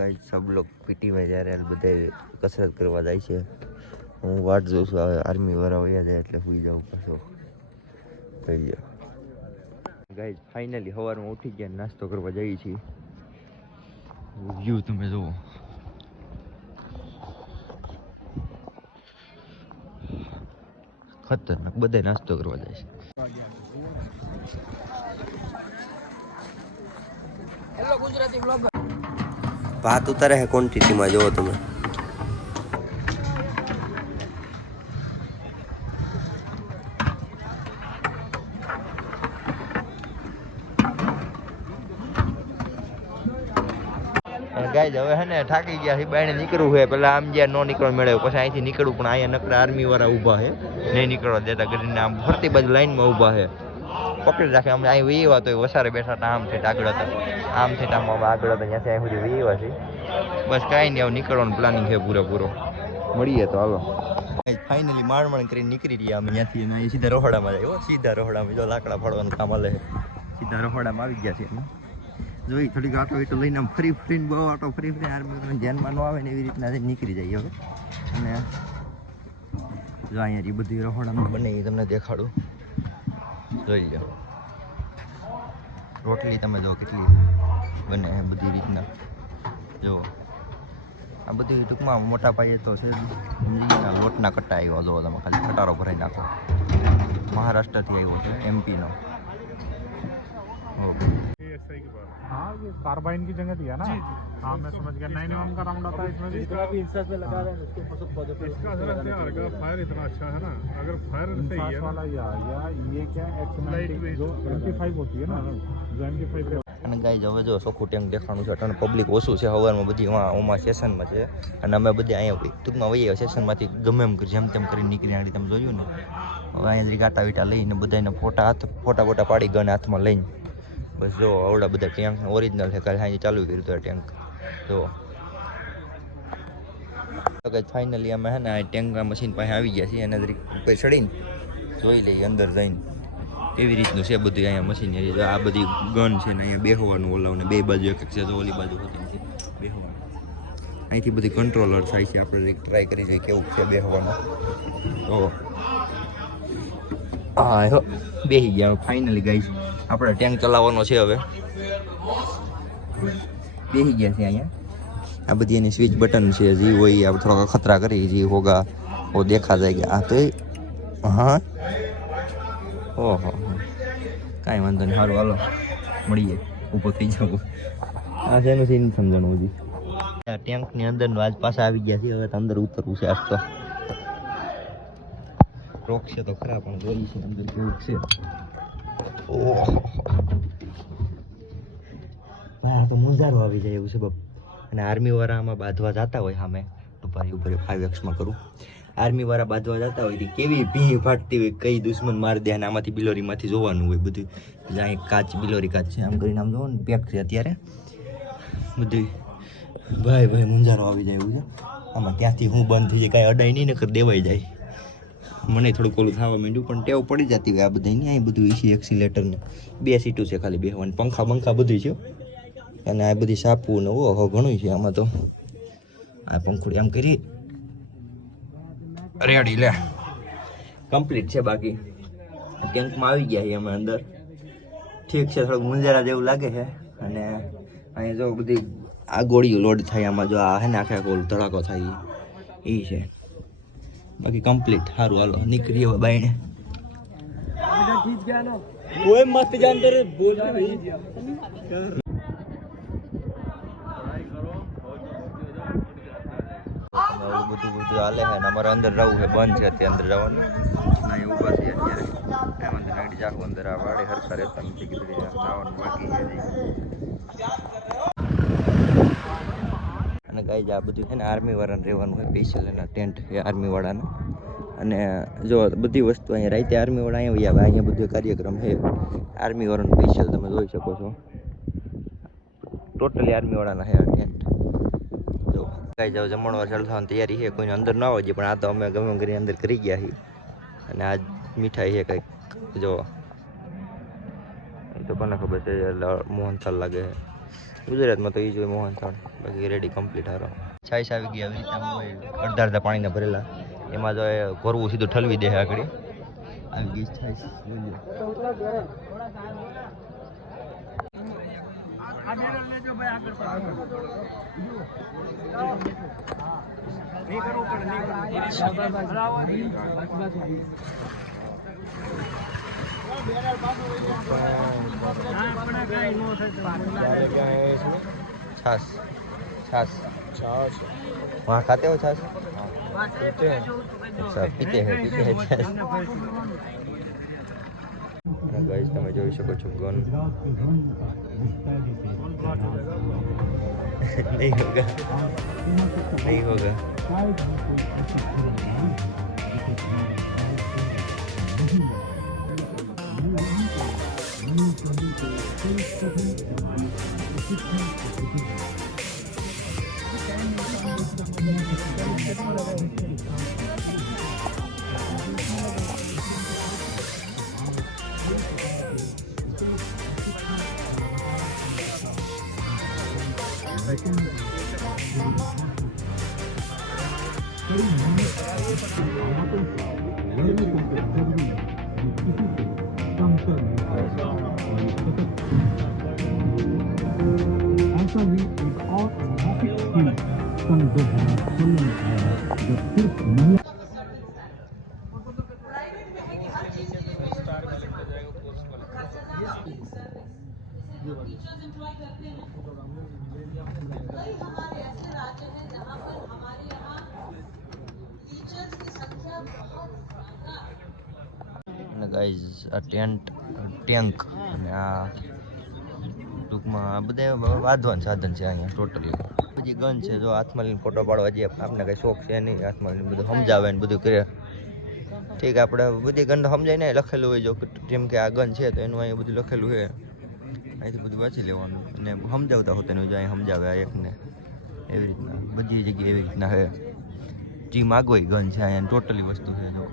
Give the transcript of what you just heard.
Guys सब लोग PT में जा रहे બધા કસરત કરવા જાય છે હું વાટ જોઉં છું હવે આર્મી વાળા વયા જાય એટલે સુઈ જાઉં પાછો થઈ ગયો ગાઈસ ફાઇનલી સવારમાં ઉઠી ગયા નાસ્તો કરવા જઈએ છીએ વ્યૂ તમે જુઓ ખતરનાક બધા નાસ્તો કરવા જાય છે હેલો ગુજરાતી બ્લોગર ભાત ઉતારે છે ક્વોન્ટિટીમાં જોવો તમે ગાઈસ હવે હે ને થાકી ગયા છે બાયણે નીકળવું છે પેલા આમ જ્યાં નો નીકળવા મળે પછી અહીંથી નીકળવું પણ અહીંયા નકરા આર્મી વાળા ઊભા છે નહીં નીકળવા દેતા કરીને આમ ફરતી બાજુ લાઈનમાં ઊભા છે પકડી રાખે અમે અહીં વીવા તો વસારે બેઠા હતા આમ થી આગળ હતા આમ થી આમ આગળ હતા ત્યાંથી અહીં સુધી વીવા છે બસ કાંઈ નહીં હવે નીકળવાનું પ્લાનિંગ છે પૂરેપૂરો મળીએ તો હાલો ફાઇનલી માંડ કરીને નીકળી રહ્યા અમે ત્યાંથી અને સીધા રોહડામાં જાય સીધા રોહડામાં જો લાકડા ફાડવાનું કામ હાલે સીધા રોહડામાં આવી ગયા છે અમે જોઈ થોડીક આટો ઈટો લઈને આમ ફરી ફરીને બહુ આટો ફરી ફરી આર્મી ધ્યાનમાં ન આવે ને એવી રીતના નીકળી જાય હવે અને જો અહીંયા બધી રહોડામાં બને એ તમને દેખાડું જોઈ જાઓ રોટલી તમે જો કેટલી બને બધી રીતના જો આ બધી ટૂંકમાં મોટા પાયે તો છે લોટના કટ્ટા આવ્યો જો તમે ખાલી ખટારો ભરાઈ નાખો મહારાષ્ટ્રથી આવ્યો છે એમપીનો हाँ ये कार्बाइन की जगह दिया ना हाँ मैं समझ गया 9 mm का राउंड आता है इसमें भी इसका भी इंसर्ट पे लगा रहे हैं उसके ऊपर सब पौधे पे इसका जरा अगर फायर इतना अच्छा है ना अगर फायर सही है वाला या ये क्या X90 जो MP5 होती है ना जो MP5 અને ગાઈઝ હવે જો ચોખ્ખું ટેન્ક દેખાણું છે અટાણે પબ્લિક ઓછું છે સવારમાં બધી ઓમાં સેશનમાં છે અને અમે બધી અહીંયા ટૂંકમાં વહીએ સેશનમાંથી ગમે એમ જેમ તેમ કરીને નીકળી આડી તમે જોયું ને હવે અહીંયા ગાટા વીટા લઈને બધાને ફોટા પાડી ગન હાથમાં લઈને બસ જો આવડા બધા ટેન્ક ઓરિજિનલ છે કાલે ચાલુ કર્યું હતું ટેન્ક જો ફાઇનલી અમે હે ને આ ટેન્ક મશીન પાસે આવી ગયા છીએ અને કોઈ ચડીને જોઈ લઈએ અંદર જઈને કેવી રીતનું છે બધું અહીંયા મશીનરી આ બધી ગન છે ને અહીંયા બેહવાનું ઓલાવને બે બાજુ એક છે તો ઓલી બાજુ હતી બેહવાનું અહીંથી બધી કંટ્રોલર થાય છે આપણે ટ્રાય કરી જોઈએ કેવું છે બેહવાનું તો હા હો બેસી ગયા ફાઇનલી ગાઈસ આપણે ટેન્ક ચલાવવાનો છે હવે બેસી ગયા છે અહીંયા આ બધી એની સ્વિચ બટન છે જે હોય આપણે થોડા ખતરા કરી જે હોગા વો દેખા જાય આ તો હા ઓહો કાંઈ વાંધો નહીં સારું હાલો મળીએ ઊભો થઈ જાઉં આ છે એનું સીન સમજણું હજી ટેન્કની અંદરનું આજ પાછા આવી ગયા છે હવે તો અંદર ઉતરવું છે આજ તો રોક છે તો ખરા પણ જોઈ છે અંદર કેવું છે ઓહ બહાર તો મુંજારો આવી જાય એવું છે બાપ અને આર્મી વાળા આમાં બાંધવા જતા હોય સામે ઉપર 5x કરું આર્મી વાળા બાંધવા જતા હોય કેવી ભીં ફાટતી હોય કઈ દુશ્મન મારી દે અને આમાંથી બિલોરીમાંથી જોવાનું હોય બધું જ્યાં કાચ બિલોરી કાચ છે આમ કરીને આમ જોવો ને પેક છે અત્યારે બધું ભાઈ મુંજારો આવી જાય એવું છે આમાં ક્યાંથી હું બંધ થઈ જાય કાંઈ અડાઈ નહીં નકર દેવાઈ જાય મને થોડુંક ઓલું થવા માંડ્યું પણ ટેવ પડી જતી હોય આ બધાની અહીં બધું એસી એક્સિલેટર ને 2 સીટું છે ખાલી બેહવાનું પંખા બધું છે અને આ બધી સાપું ને ઓહો ઘણું છે આમાં તો આ પંખુડી આમ કરી રેડી લે કમ્પ્લીટ છે બાકી ટેન્કમાં આવી ગયા છીએ અમે અંદર ઠીક છે થોડુંક મુંજારા જેવું લાગે છે અને અહીંયા જો બધી આ ગોળીઓ લોડ થાય આમાં જો આ હે ને આખે આખો ધડાકો થાય એ છે બાકી કમ્પ્લીટ સારું હાલો નીકળી હવે બાયણે कोई मत जानते रे बोल नहीं બધું હાલે છે ને અમારે અંદર જવું છે બંધ છે અત્યારે અંદર જવાનું અહીં ઊભા છીએ અત્યારે એમ અંદર નાગડી જાખું અંદર આ વાડે હરખા રહેતા નથી કીધું જવાનું બાકી છે અને ગાઈઝ આ બધું છે ને આર્મી વાળાને રહેવાનું હોય સ્પેશિયલ એના ટેન્ટ છે આર્મી વાળાને અને જો બધી વસ્તુ અહીંયા રાતે આર્મી વાળા અહીંયા આવે અહીંયા બધો કાર્યક્રમ છે આર્મી વાળાનો સ્પેશિયલ તમે જોઈ શકો છો ટોટલી આર્મી વાળાના છે આ ટેન્ટ જો કાંઈ જાવ જમણવાર ચાલુ થવાની તૈયારી છે કોઈને અંદર ન આવજે પણ આ તો અમે ગમે કરીને અંદર કરી ગયા છીએ અને આ મીઠાઈ છે કંઈક જો એ તો કોને ખબર છે મોહનથાળ લાગે ગુજરાતમાં તો એ જોઈએ મોહનથાળ, બાકી રેડી કમ્પ્લીટ હારો. છાશ આવી ગઈ આવી રીતે અડધા અડધા પાણીના ભરેલા, એમાં જો ઘોરવું સીધું ઠલવી દે આગળ. આવી ગઈ છાશ. छाछ छाछ छाछ वहाँ खाते हो छाछ? अच्छा पीते हैं छाछ. गाइस તમે જોઈ શકો છો ગન. नहीं होगा नहीं होगा. ऐसा भी एक और ग्राफिक स्किल सन 2016 में आया है जो सिर्फ ગાઈઝ આ ટેન્ક અને આ ટૂંકમાં આ બધા વાંધવાનું સાધન છે અહીંયા ટોટલી. બીજી ગન છે જો હાથમાં લઈને ફોટો પાડવા જઈએ, આપણે કંઈ શોખ છે નહીં, હાથમાં લઈને બધું સમજાવે ને બધું કરે. ઠીક આપણે બધી ગન સમજાય ને લખેલું હોય, જો જેમ કે આ ગન છે તો એનું અહીંયા બધું લખેલું છે, અહીંથી બધું વાંચી લેવાનું અને સમજાવતા હોતા એનું જો અહીં સમજાવે આ એકને. એવી રીતના બધી જગ્યાએ એવી રીતના છે. જી માગો એ ગન છે અહીંયા ટોટલી વસ્તુ છે જો.